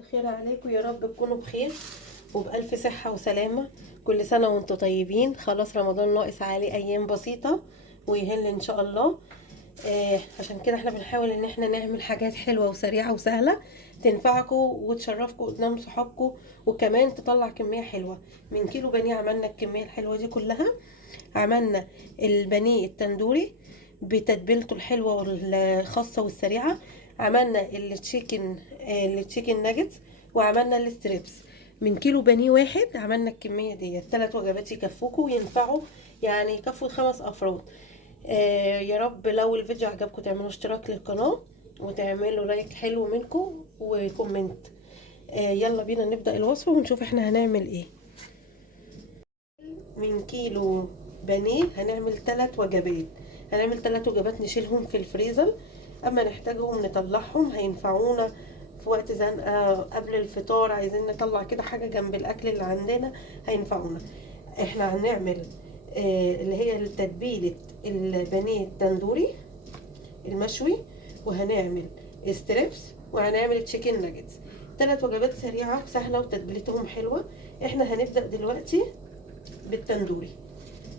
الخير عليكم، يا رب تكونوا بخير وبألف صحة وسلامة. كل سنة وانتم طيبين. خلاص رمضان ناقص عليه أيام بسيطة ويهل إن شاء الله. عشان كده احنا بنحاول ان احنا نعمل حاجات حلوة وسريعة وسهلة تنفعكم وتشرفكم قدام صحابكم، وكمان تطلع كمية حلوة. من كيلو بانيه عملنا الكمية الحلوة دي كلها. عملنا البانيه التندوري بتتبيلته الحلوة والخاصة والسريعة. عملنا التشيكن ناجتس، وعملنا الستريبس. من كيلو بانيه واحد عملنا الكمية دي 3 وجبات يكفوكوا وينفعوا، يعني يكفوا 5 أفراد. يا رب لو الفيديو عجبكم تعملوا اشتراك للقناة وتعملوا لايك حلو منكم وكومنت. يلا بينا نبدأ الوصفة ونشوف احنا هنعمل ايه. من كيلو بانيه هنعمل 3 وجبات. هنعمل 3 وجبات نشيلهم في الفريزر، اما نحتاجهم نطلعهم هينفعونا في وقت زنقة قبل الفطار. عايزين نطلع كده حاجة جنب الاكل اللي عندنا هينفعونا. احنا هنعمل اللي هي تتبيلة البانيه التندوري المشوي، وهنعمل ستريبس، وهنعمل تشيكن ناجتس. 3 وجبات سريعة وسهلة وتتبيلتهم حلوة. احنا هنبدأ دلوقتي بالتندوري،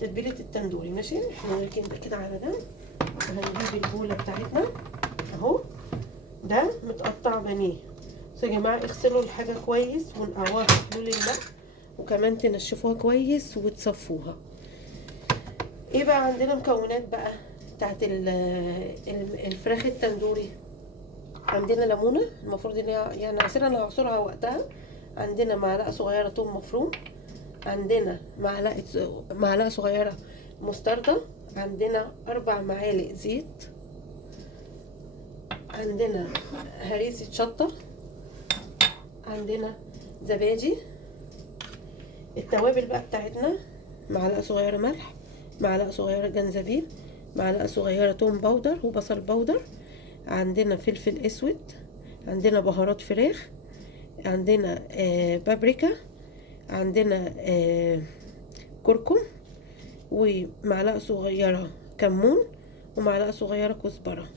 تتبيلة التندوري. ماشي، احنا هنركن ده كده على جنب، وهنجيب البولة بتاعتنا اهو. ده متقطع بانيه. بصوا يا جماعة، اغسلوا الحاجة كويس ونقعوها في حلول الماء، وكمان تنشفوها كويس وتصفوها. ايه بقى عندنا مكونات بقى بتاعت الفراخ التندوري؟ عندنا ليمونة، المفروض ان يعني عصير انا هعصرها وقتها. عندنا معلقة صغيرة توم مفروم، عندنا معلقة صغيرة مستردة، عندنا 4 معالق زيت، عندنا هريسة شطة، عندنا زبادي. التوابل بقى بتاعتنا: معلقة صغيرة ملح، معلقة صغيرة جنزبيل، معلقة صغيرة توم باودر وبصل باودر، عندنا فلفل اسود، عندنا بهارات فراخ، عندنا بابريكا، عندنا كركم، ومعلقة صغيرة كمون، ومعلقة صغيرة كزبرة،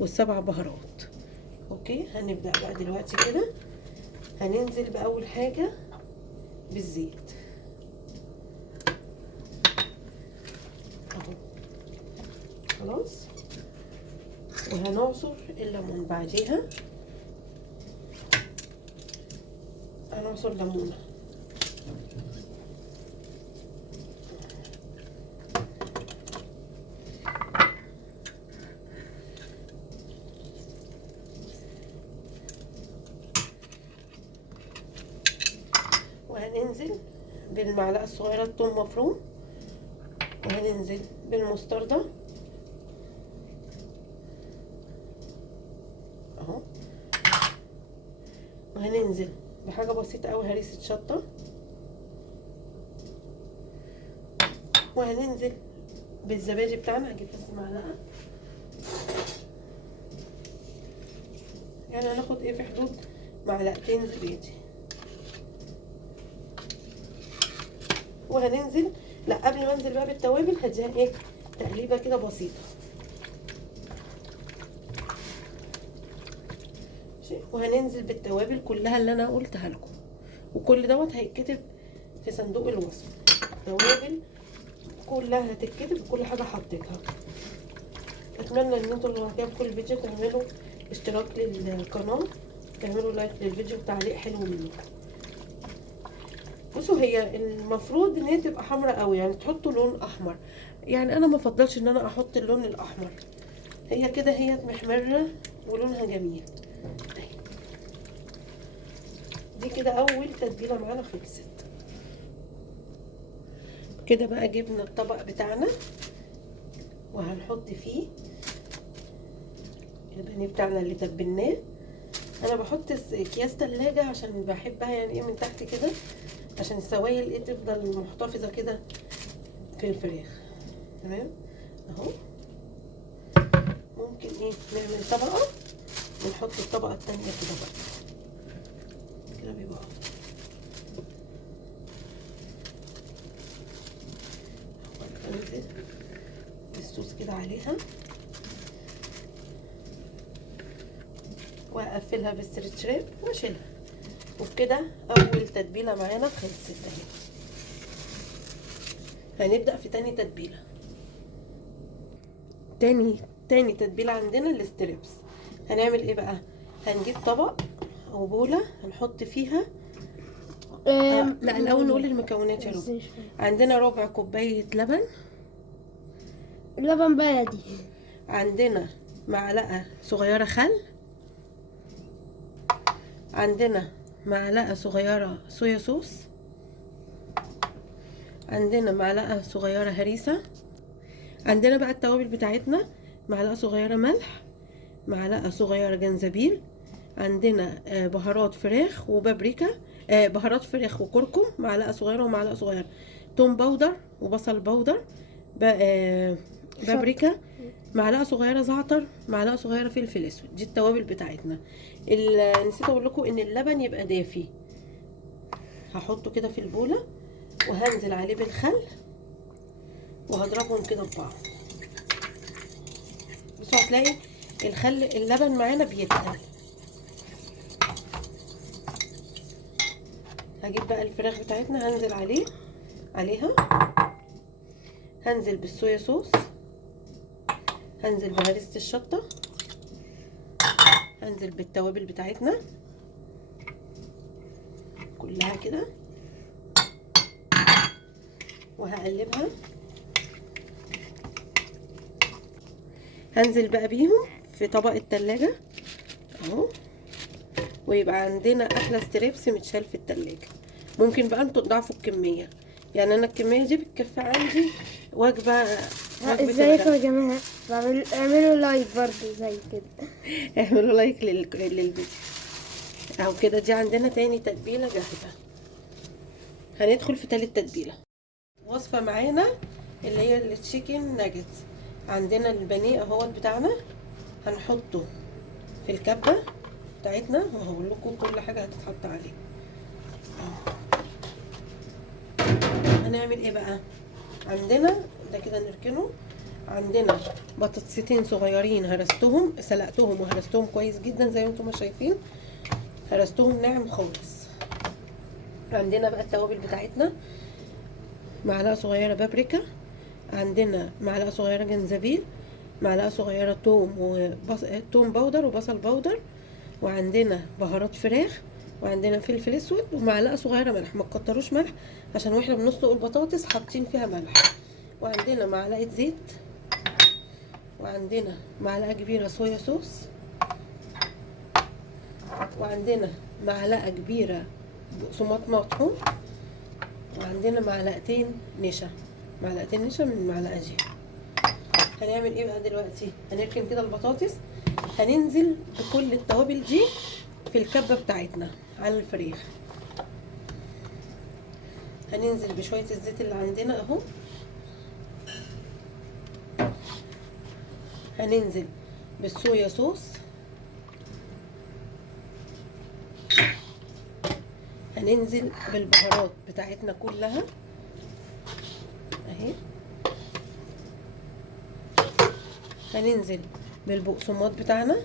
وال7 بهارات. اوكي، هنبدأ بقى دلوقتي كده. هننزل بأول حاجة بالزيت اهو. خلاص، وهنعصر الليمون بعديها. هنعصر ليمونة. وهننزل بالمعلقة الصغيرة الثوم مفروم، وهننزل بالمستردة اهو، وهننزل بحاجة بسيطة اوي هريسة شطة، وهننزل بالزبادي بتاعنا. هجيب بس معلقة، يعني هناخد ايه في حدود 2 زبادي. وهننزل، لا قبل ما انزل بقى بالتوابل هديها ايه تقليبه كده بسيطه. وهننزل بالتوابل كلها اللي انا قلتها لكم، وكل دوت هيتكتب في صندوق الوصف. التوابل كلها هتتكتب وكل حاجه حطيتها. اتمنى ان انتوا لو عجبكم الفيديو تعملوا اشتراك للقناه، تعملوا لايك للفيديو وتعليق حلو منكم. بصوا، هي المفروض ان هي تبقى حمراء قوي، يعني تحطوا لون احمر. يعني انا ما افضلش ان انا احط اللون الاحمر. هي كده هي محمره ولونها جميل. دي كده اول تتبيله معانا خلصت. كده بقى جبنا الطبق بتاعنا وهنحط فيه البانيه بتاعنا اللي تبلناه. انا بحط اكياس تلاجة عشان بحبها، يعني ايه من تحت كده، عشان السوائل ايه تفضل محتفظه كده في الفراخ. تمام اهو. ممكن ايه نعمل طبقه ونحط الطبقه التانية كده بقى، كده بيبقى انزل الصوص كده عليها، واقفلها بالستريتش راب واشيلها. وبكده اول تتبيله معانا خلصت اهي. هنبدا في تاني تتبيله. تاني تتبيله عندنا الستريبس. هنعمل ايه بقى؟ هنجيب طبق او بوله هنحط فيها لا الاول نقول المكونات يا رب. عندنا ربع كوبايه لبن بلدي. عندنا معلقه صغيره خل. عندنا معلقه صغيره صويا صوص. عندنا معلقه صغيره هريسه. عندنا بقى التوابل بتاعتنا: معلقه صغيره ملح، معلقه صغيره جنزبيل، عندنا بهارات فراخ وبابريكا، بهارات فراخ وكركم معلقه صغيره ومعلقه صغيره، توم باودر وبصل باودر، بابريكا، معلقه صغيره زعتر، معلقه صغيره فلفل اسود. دي التوابل بتاعتنا. نسيت اقول لكم ان اللبن يبقى دافي. هحطه كده في البوله وهنزل عليه بالخل وهضربهم كده ببعض. بس هتلاقي اللبن معانا بيتقل. هجيب بقى الفراخ بتاعتنا هنزل عليها. هنزل بالصويا صوص، هنزل بهريسة الشطة، هنزل بالتوابل بتاعتنا كلها كده وهقلبها. هنزل بقى بيهم في طبق التلاجة اهو، ويبقى عندنا احلى ستريبس متشال في التلاجة. ممكن بقى انتوا تضاعفوا الكمية، يعني انا الكمية دي بتكفي عندي وجبة ازيكم يا جماعة؟ اعملوا لايك برضو زي كده. اعملوا لايك للفيديو اهو كده. دي عندنا تاني تتبيلة جاهزة. هندخل في تالت تتبيلة. وصفة معانا اللي هي التشيكن ناجتس. عندنا البانيه اهوت بتاعنا، هنحطه في الكبة بتاعتنا وهقول لكم كل حاجة هتتحط عليه. هنعمل ايه بقى؟ عندنا ده كده نركنه. عندنا بطاطستين صغيرين سلقتهم وهرستهم كويس جدا زي ما انتم شايفين، هرستهم ناعم خالص. عندنا بقى التوابل بتاعتنا: معلقه صغيره بابريكا، عندنا معلقه صغيره جنزبيل، معلقه صغيره توم باودر وبصل باودر، وعندنا بهارات فراخ، وعندنا فلفل اسود، ومعلقه صغيره ملح. ما تكتروش ملح عشان واحنا بنسلق البطاطس حاطين فيها ملح. وعندنا معلقه زيت، وعندنا معلقه كبيره صويا صوص، وعندنا معلقه كبيره بقسماط مطحون، وعندنا معلقتين نشا من المعلقه دي. هنعمل ايه بقى دلوقتي؟ هنركن كده البطاطس، هننزل بكل التوابل دي في الكبه بتاعتنا على الفريخ. هننزل بشويه الزيت اللي عندنا اهو، هننزل بالصويا صوص، هننزل بالبهارات بتاعتنا كلها اهي، هننزل بالبقسماط بتاعنا،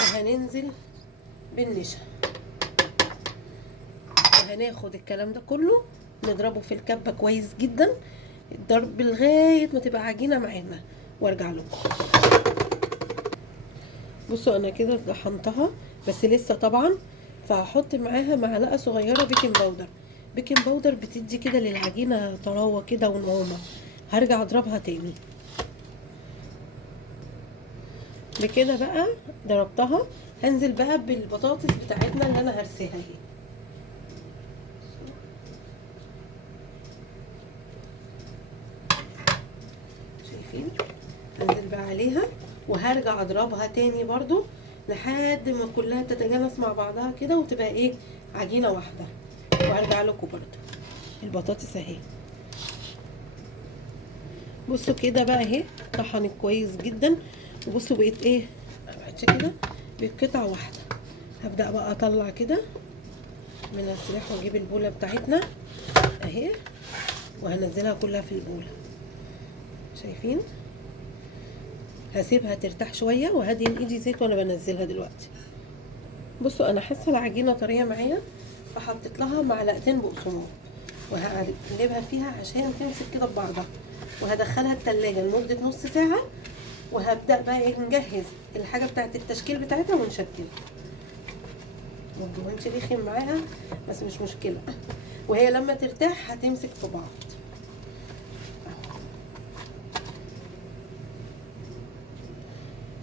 وهننزل بالنشا، وهناخد الكلام ده كله نضربه في الكبة كويس جدا الضرب لغاية ما تبقى عجينة معانا وارجع لكم. بصوا انا كده طحنتها بس لسه طبعا، فهحط معاها معلقة صغيرة بيكنج باودر بتدي كده للعجينة طراوة كده ونعومة. هرجع اضربها تاني. بكده بقى ضربتها. هنزل بقى بالبطاطس بتاعتنا اللي انا هرسيها اهي. شايفين؟ هنزل بقى عليها وهرجع اضربها تاني برضو لحد ما كلها تتجانس مع بعضها كده وتبقى ايه، عجينة واحدة. وهرجع لكم برضو. البطاطس اهي، بصوا كده بقى اهي طحنت كويس جدا. وبصوا بقيت ايه، كده بقت قطعة واحدة. هبدأ بقى اطلع كده من السلاح واجيب البولة بتاعتنا اهي، وهنزلها كلها في البولة. شايفين؟ هسيبها ترتاح شوية وهدهن ايدي زيت وانا بنزلها دلوقتي. بصوا انا حاسه العجينه طريه معايا، فحطيت لها معلقتين بقسماط وهقلبها فيها عشان تمسك كده ببعضها، وهدخلها التلاجة لمده نص ساعه، وهبدا بقى ايه نجهز الحاجه بتاعت التشكيل بتاعتها ونشكلها. وانت رخم معاها بس مش مشكله، وهي لما ترتاح هتمسك في بعض.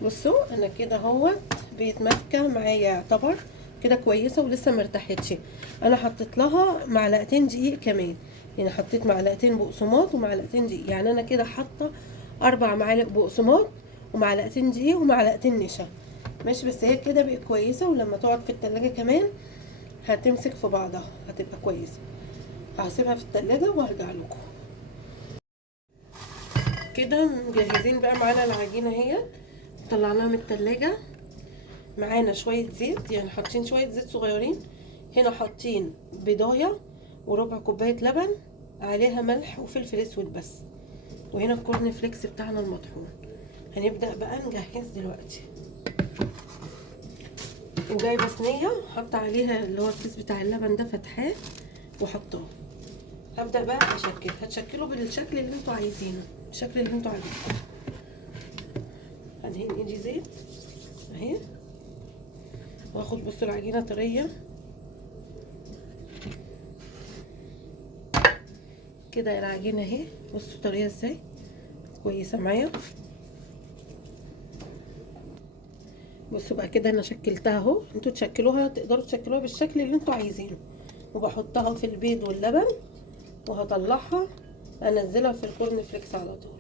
بصوا انا كده اهوت بقت ماسكه معايا، يعتبر كده كويسه ولسه مرتاحتش. انا حطيت لها معلقتين دقيق كمان، يعني حطيت معلقتين بقسماط ومعلقتين دقيق، يعني انا كده حاطه 4 معالق بقسماط ومعلقتين دقيق ومعلقتين نشا. ماشي، بس هي كده بقت كويسه، ولما تقعد في التلاجة كمان هتمسك في بعضها، هتبقى كويسه. هسيبها في التلاجة وهرجع لكم. كده مجهزين بقى معانا العجينه اهي، طلعناها من التلاجة. معانا شويه زيت، يعني حاطين شويه زيت صغيرين. هنا حاطين بيضايه وربع كوبايه لبن، عليها ملح وفلفل اسود بس. وهنا الكورن فليكس بتاعنا المطحون. هنبدا بقى نجهز دلوقتي. وجايبه صينيه حاطه عليها اللي هو الكيس بتاع اللبن ده، فتحاه وحطاه. هبدا بقى اشكل، هتشكله بالشكل اللي انتوا عايزينه، الشكل اللي انتوا عايزينه. هدهن ايدي زيت اهي، واخد بصوا العجينه طريه كده. العجينه اهي بصوا طريه ازاي، كويسه معايا. بصوا بقى كده انا شكلتها اهو، انتوا تشكلوها، تقدروا تشكلوها بالشكل اللي انتوا عايزينه. وبحطها في البيض واللبن وهطلعها انزلها في الكورن فليكس على طول.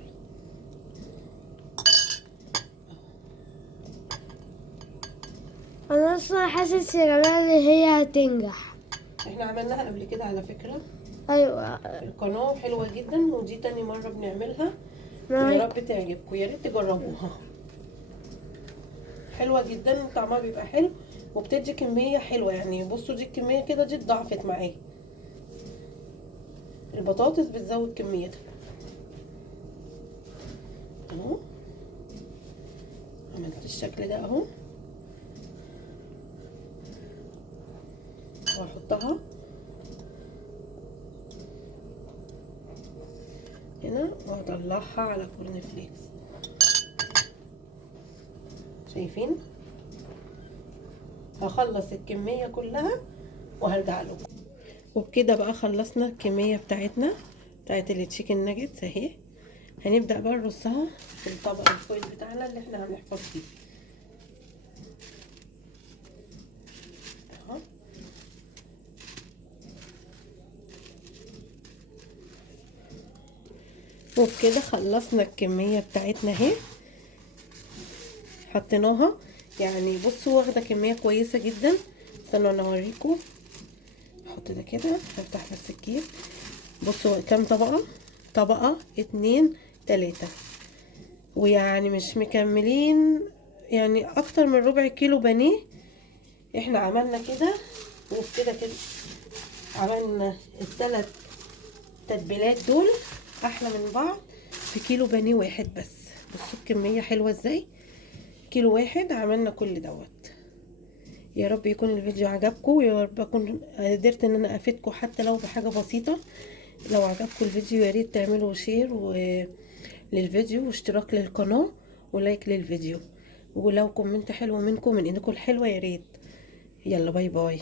انا اصلا حاسس يا جماعه ان هي هتنجح. احنا عملناها قبل كده على فكره ايوه. في القناه، حلوه جدا، ودي تاني مره بنعملها. يا معاك. رب تعجبكم، يا ريت تجربوها. حلوه جدا وطعمها بيبقى حلو، وبتدي كميه حلوه. يعني بصوا دي الكميه كده دي اتضاعفت معايا. البطاطس بتزود كميتها اهو. عملت الشكل ده اهو، وهحطها هنا وهطلعها على كورن فليكس. شايفين؟ هخلص الكمية كلها وهرجع لكم. وبكده بقى خلصنا الكمية بتاعتنا بتاعت التشيكن ناجتس اهي. هنبدأ بقى نرصها في الطبق الفويل بتاعنا اللي احنا هنحفظ فيه اهو. وبكده خلصنا الكمية بتاعتنا اهي، حطيناها. يعني بصوا واخدة كمية كويسة جدا. استنوا انا اوريكم. احط ده كده، هفتح بس الكيس. بصوا كام طبقة، طبقة 2 3، ويعني مش مكملين، يعني اكتر من ربع كيلو بانيه احنا عملنا كده. وبكده كده عملنا ال3 تتبيلات دول احلى من بعض في كيلو بانيه واحد بس. بصوا الكمية حلوة ازاي، كيلو واحد عملنا كل دوت. يا رب يكون الفيديو عجبكم، ويا رب اكون قدرت ان انا افيدكم حتى لو بحاجة بسيطة. لو عجبكم الفيديو يا ريت تعملوا شير للفيديو، واشتراك للقناة، ولايك للفيديو. ولو كومنت حلو منكم من ايدكم الحلوة يا ريت. يلا باي باي.